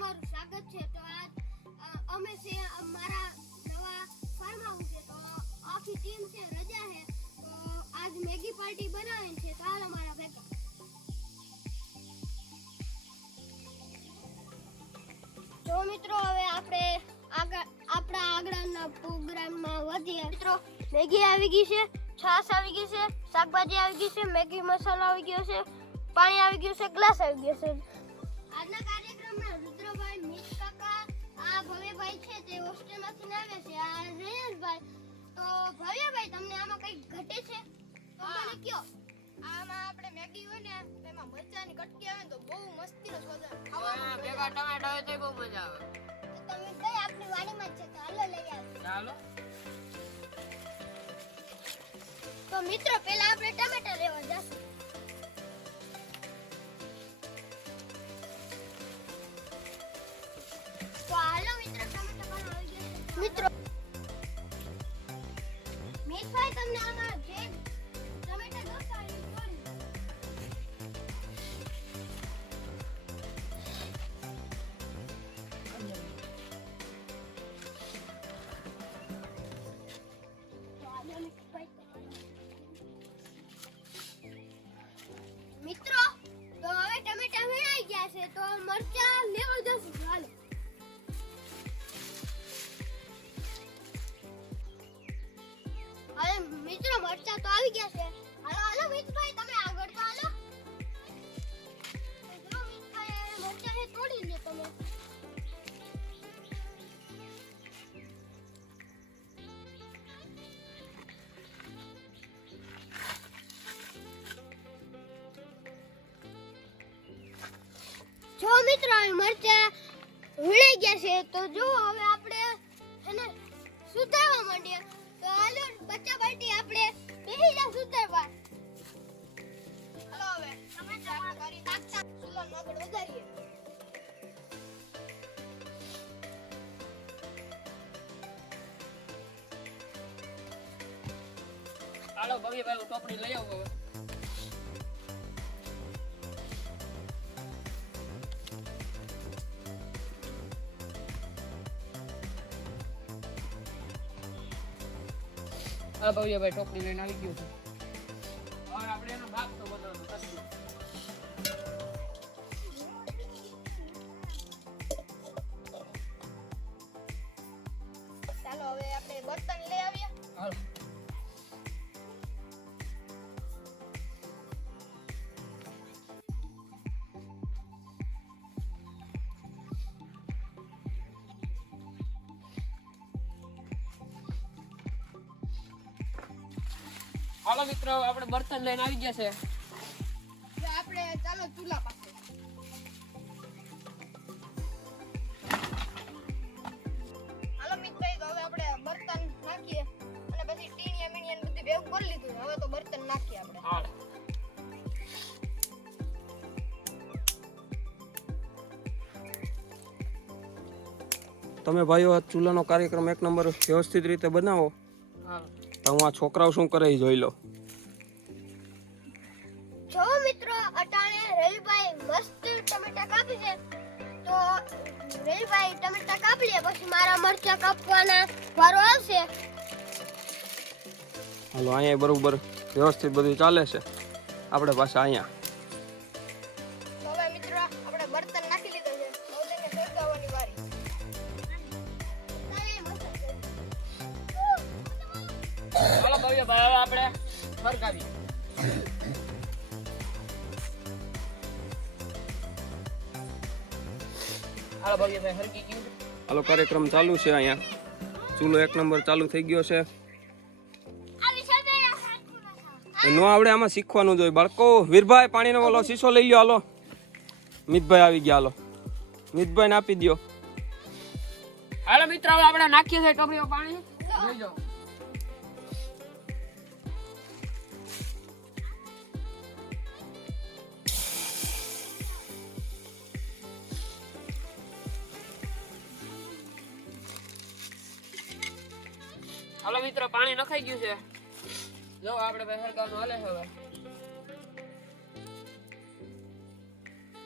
તમારું સ્વાગત છે. તો આજ અમે છે અમારા નવા ફાર્મ હાઉસ છે. તો આખી ટીમ છે, રજા છે. તો આજ મેગી પાર્ટી બનાવવાની છે. તો હાલ અમારા ભેગા. જો મિત્રો હવે આપણે આપણા આગળના પ્રોગ્રામમાં વધીએ. મિત્રો મેગી આવી ગઈ છે, છાશ આવી ગઈ છે, શાકભાજી આવી ગઈ છે, મેગી મસાલો આવી ગયો છે, પાણી આવી ગયું છે, ગ્લાસ આવી ગયો છે. આજના કાર્યક્રમમાં રુદ્રભાઈ, મિત કાકા, આ ભવ્યભાઈ છે તે હોસ્ટેલમાંથી આવે છે, આ રેયસભાઈ. તો ભવ્યભાઈ, તમને આમાં કઈ ઘટે છે તો મને કયો. આમાં આપણે મેગી હોય ને તેમાં મરચાની કટકી આવે ને તો બહુ મસ્તીનો સ્વાદ આવે. ખાવામાં ભેગા ટમેટા હોય તો બહુ મજા આવે. તો તમે કઈ આપણી વાડીમાં છે, તો હાલો લઈ આવો. ચાલો. તો મિત્રો પહેલા આપણે ટમેટા લેવા જશું. તો હાલો મિત્રો, ટમેટા પણ આવી ગયા છે. મિત્રો મિતભાઈ, તમને આમાં જે ટમેટા જોતા હોય એ જોઈ લો. તો હાલો મિતભાઈ, મિત્રો તો હવે ટમેટા વીણાઈ ગયા છે. તો મરચા લેવા જશું. હાલો. હવે મિત્રો મરચા તો આવી ગયા છે. હાલો હાલો મિતભાઈ, તમે આગળ તો હાલો. જો મિતભાઈ મરચા હે તોડી લે તમે. જો મિત્રો હવે મરચા વીણાઈ ગયા છે. તો જો હવે આપણે એને સુધારવા માંડીએ. તો હાલો બચ્ચા પાર્ટી, આપણે બેહી જા સુધારવા. હાલો હવે ટમેટા કરી નાખતા ચૂલાનો આગળ વધારીએ. ચાલો ભવ્યભાઈ, ટોપડી લઈ આવો હવે. હા ભવ્યભાઈ, ટોપડી લઈને આવી ગયું છે. હવે આપણે એનો ભાગ તો બનાવવાનો તસલો. ચાલો હવે આપણે બર્તન લઈ આવીએ. હાલો. હાલો મિત્રો, આપણે બર્તન લઈને આવી ગયા છે. હવે આપણે ચાલો ચૂલા પાસે. હાલો મિતભાઈ, તો હવે આપણે બર્તન નાખીએ અને પછી ટીણીયા મીણીયા બધું ભેગું કરી લીધું. હવે તો બર્તન નાખીએ આપણે. હાલો. તમે ભાઈઓ આ ચૂલાનો કાર્યક્રમ એક નંબર વ્યવસ્થિત રીતે બનાવો. હાલો. તો હું આ છોકરાઓ શું કરે એ જોઈ લો. જો મિત્રો અટાણે રવિભાઈ મસ્ત ટમેટા કાપી છે. તો રવિભાઈ ટમેટા કાપી લે, પછી મારા મરચા કાપવાના વારો આવશે. હાલો, અહીંયા બરોબર વ્યવસ્થિત બધું ચાલે છે. આપણે પાછા અહીંયા તો હવે મિત્રો આપણે બર્તન નાખી લીધું છે. હવે તેને શેકાવવાની વારી. ચાલો ભવ્યભાઈ, હવે આપણે ફરકાવી. હાલો ભવ્યભાઈ, હરકી ગયું. હાલો, કાર્યક્રમ ચાલુ છે. અહીંયા ચૂલો એક નંબર ચાલુ થઈ ગયો છે. એ નો આવડે આમાં શીખવાનું જોઈએ બાળકો. વીરભાઈ, પાણીનો ઓલો શીશો લઈ લ્યો. હાલો, મિતભાઈ આવી ગયા. હાલો, મિતભાઈને આપી દો. હાલો મિત્રો, હવે આપણે નાખીએ છીએ ટોપલીમાં પાણી. જોઈ જાઓ. હાલો મિત્રો, પાણી નખાઈ ગયું છે. જો આપણે બહેરગામનું હાલે છે હવે.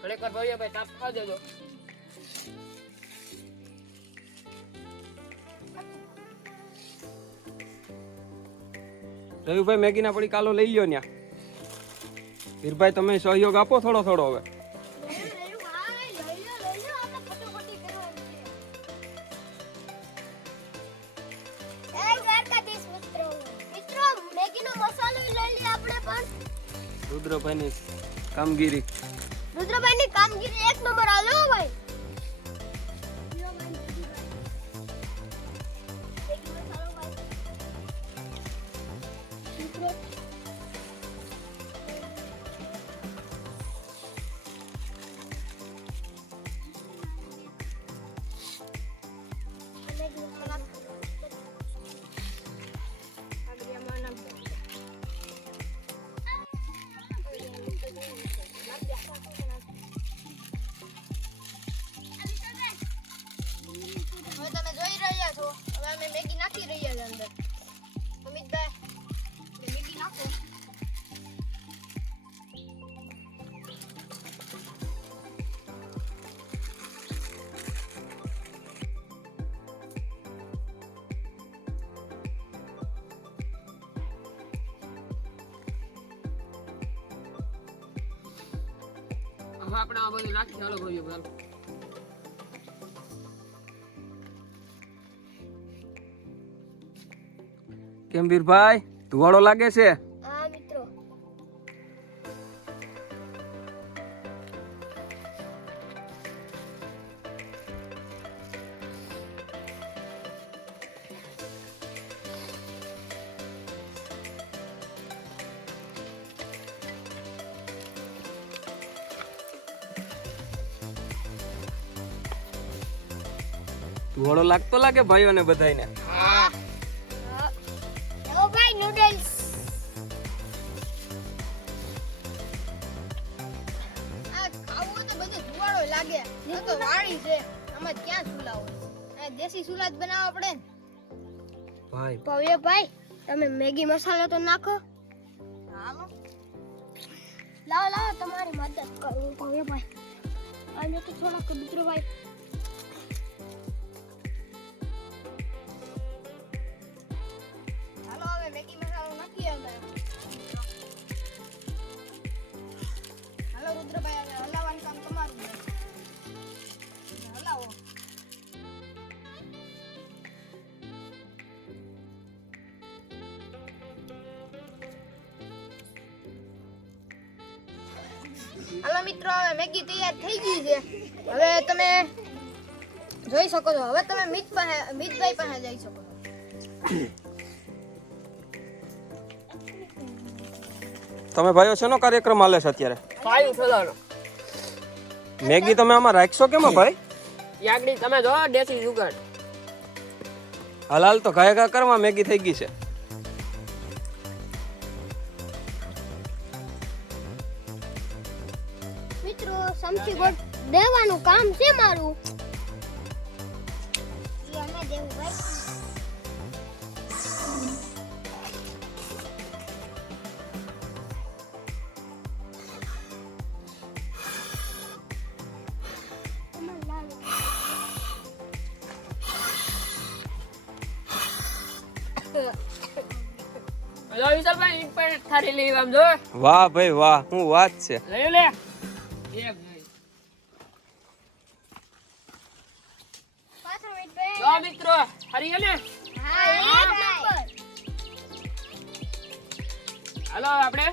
ઘડીક વાર ભાઈ તાપ ખાવા દેજો. રવિભાઈ મેગીના પડી કાલો લઈ લ્યો ન્યા. વીરભાઈ તમે સહયોગ આપો થોડો થોડો હવે. મિત્રો મેગીનો મસાલો લઈ લઈએ આપણે પણ. રુદ્રભાઈની કામગીરી. રુદ્રભાઈની કામગીરી એક નંબર આલો ભાઈ. હવે તમે જોઈ રહ્યા છો હવે અમે મેગી નાખી રહ્યા છે અંદર અમિતભાઈ મેગી નાખો હવે આપણે આ બધું નાખી ચાલો ભાઈઓ ચાલો. કેમ વીરભાઈ ધુવાડો લાગે છે? હા મિત્રો. ધુવાડો લાગતો લાગે ભાઈઓને બધાયને. ઓ ભાઈ નૂડલ્સ. આ ખાવું તો બધું ધુવાડો લાગે આ તો વાડી છે આમાં ક્યાં ચૂલા હોય આ દેશી ચૂલા જ બનાવવા પડે ને ભાઈ ભવ્યભાઈ તમે મેગી મસાલો તો નાખો. હાલો લાવો લાવો તમારી મદદ કરું ભવ્યભાઈ. આને તો થોડાક રુદ્રભાઈ. હાલો હવે મેગી મસાલો નાખીએ અમે હાલો રુદ્રભાઈ હવે હલાવવાનું કામ તમારું છે હલાવો હાલો મિત્રો હવે મેગી તૈયાર થઈ ગઈ છે હવે તમે જોઈ શકો છો હવે તમે મિતભાઈ પાસે જઈ શકો છો તમે ભાઈઓ શેનો કાર્યક્રમ હાલે છે અત્યારે? પાયું ફેલાનો. મેગી તમે આમાં રાખશો કેમાં ભાઈ? યાગડી તમે જો દેશી જુગાડ. હલાલ તો ઘાય ઘા કરવા મેગી થઈ ગઈ છે. મિત્રો સમથી ગોળ દેવાનું કામ છે મારું. અમે દેવું ભાઈ. જો વિશાલભાઈ ઈટ પર થારી લઈ આમ જો. વાહ ભાઈ વાહ, શું વાત છે. લઈ લે. એક નહીં. પાછો મિતભાઈ. જો મિત્રો હરી ને હા એક નંબર. હાલો આપણે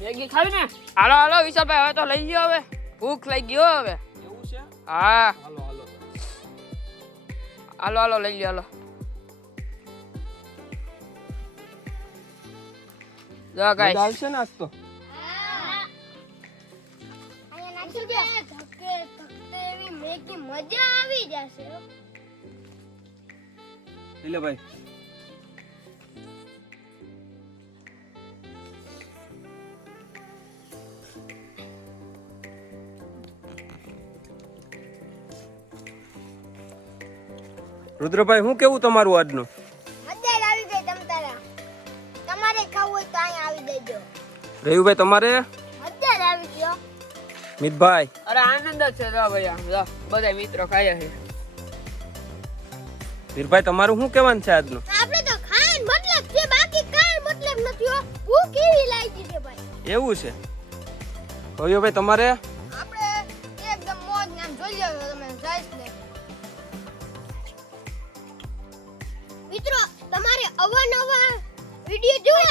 મેગી ખાવી ને. હાલો હાલો વિશાલભાઈ હવે તો લઈ ગયો હવે ભૂખ લઈ ગયો હવે. એવું છે? હા હાલો હાલો. હાલો હાલો લઈ લ્યો હાલો. જો મજા ગાઈસ આવશે ને આજ તો? અહીંયા નાખી દે. ધકે ધકે એવી મેગી મજા આવી જશે. લે ભાઈ. રુદ્રભાઈ શું કેવું તમારું આજનું? મજા જ આવી ગઈ તમ તારા. તમારે ખાવું હોય તો અહીંયા આવી દેજો. રયુભાઈ તમારે? મજા જ આવી ગયો. મિતભાઈ? અરે આનંદ જ છે જો ભાઈ આમ જો બધા મિત્રો ખાયા છે. વીરભાઈ તમારું શું કહેવાનું છે આજનું? આપણે તો ખાઈને મતલબ છે બાકી કાંઈ મતલબ નથી હો. એવું છે ભાઈ તમારે આપણે એકદમ મોજ ને આમ જોઈ લેજો તમે જાય ને. મિત્રો તમારે અવાનવા વિડીયો જોવા